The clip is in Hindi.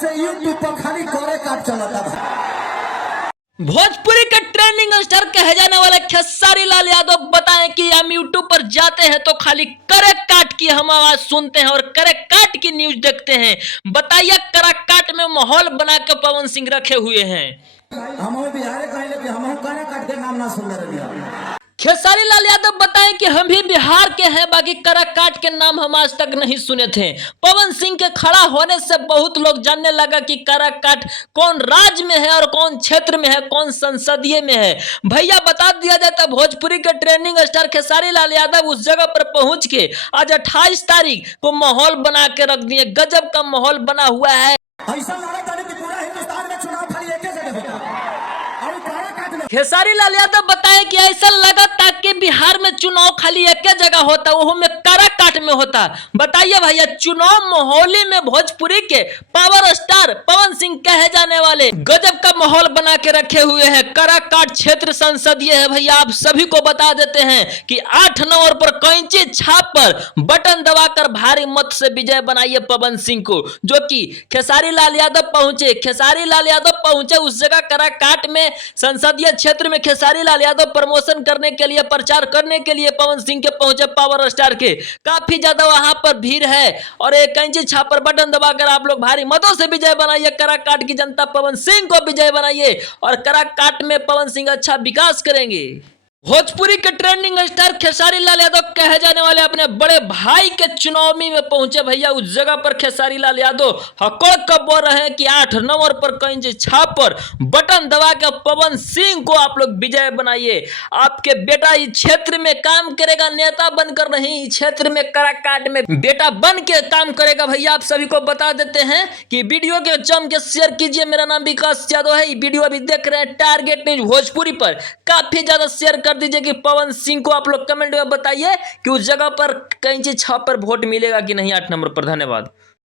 से यूट्यूब पर खाली करे काट चलता था। भोजपुरी के ट्रेंडिंग स्टार कहे जाने वाले खेसारी लाल यादव बताएं कि हम यूट्यूब पर जाते हैं तो खाली करे काट की हम आवाज सुनते हैं और करे काट की न्यूज देखते हैं। बताइए करा काट में माहौल बना के पवन सिंह रखे हुए हैं। हम बिहार कहले कि हम करे काट के नाम ना सुन रहे। खेसारी लाल यादव बताएं कि हम भी बिहार के हैं, बाकी करा काट के नाम हम आज तक नहीं सुने थे। पवन सिंह के खड़ा होने से बहुत लोग जानने लगा कि करा काट कौन राज्य में है और कौन क्षेत्र में है, कौन संसदीय में है। भैया बता दिया जाए तो भोजपुरी के ट्रेंडिंग स्टार खेसारी लाल यादव उस जगह पर पहुंच के आज 28 तारीख को माहौल बना के रख दिए। गजब का माहौल बना हुआ है। ऐसा लगा था कि पूरा हिंदुस्तान में चुनाव खाली एक जगह होता। खेसारी लाल यादव बताए कि ऐसा लगा था कि बिहार में चुनाव खाली एक जगह होता, वो में करा काट में होता। बताइए भैया, चुनाव माहौली में भोजपुरी के पावर स्टार पवन सिंह कहे जाने वाले गजब का माहौल बना के रखे हुए हैं। करा काट क्षेत्र संसदीय है। भैया आप सभी को बता देते हैं कि 8 नवंबर पर कैंची छाप पर बटन दबाकर भारी मत से विजय बनाइए पवन सिंह को, जो कि खेसारी लाल यादव पहुंचे। खेसारी लाल यादव पहुंचे उस जगह करा काट में संसदीय क्षेत्र में खेसारी लाल यादव प्रमोशन करने के लिए, प्रचार करने के लिए पवन सिंह के पहुंचे पावर स्टार के। काफी ज्यादा वहां पर भीड़ है और एक कैंची छाप पर बटन दबाकर आप लोग भारी मतों से विजय बनाइए। करा काट की जनता पवन सिंह को विजय बनाइए और करा काट में पवन सिंह अच्छा विकास करेंगे। भोजपुरी के ट्रेंडिंग स्टार खेसारी लाल यादव कहे जाने वाले अपने बड़े भाई के चुनावी में पहुंचे। भैया उस जगह पर खेसारी लाल यादव हकड़ कर बोल रहे हैं कि 8 नवंबर पर कैंची छाप पर बटन दबा के पवन सिंह को आप लोग विजय बनाइए। आपके बेटा इस क्षेत्र में काम करेगा, नेता बनकर नहीं, इस क्षेत्र में करा काट में बेटा बन के काम करेगा। भैया आप सभी को बता देते हैं कि वीडियो के जम के शेयर कीजिए। मेरा नाम विकास यादव है। वीडियो अभी देख रहे हैं टारगेट न्यूज भोजपुरी पर, काफी ज्यादा शेयर कर दीजिए कि पवन सिंह को आप लोग कमेंट में बताइए कि उस जगह पर कैंची छाप पर वोट मिलेगा कि नहीं 8 नंबर पर। धन्यवाद।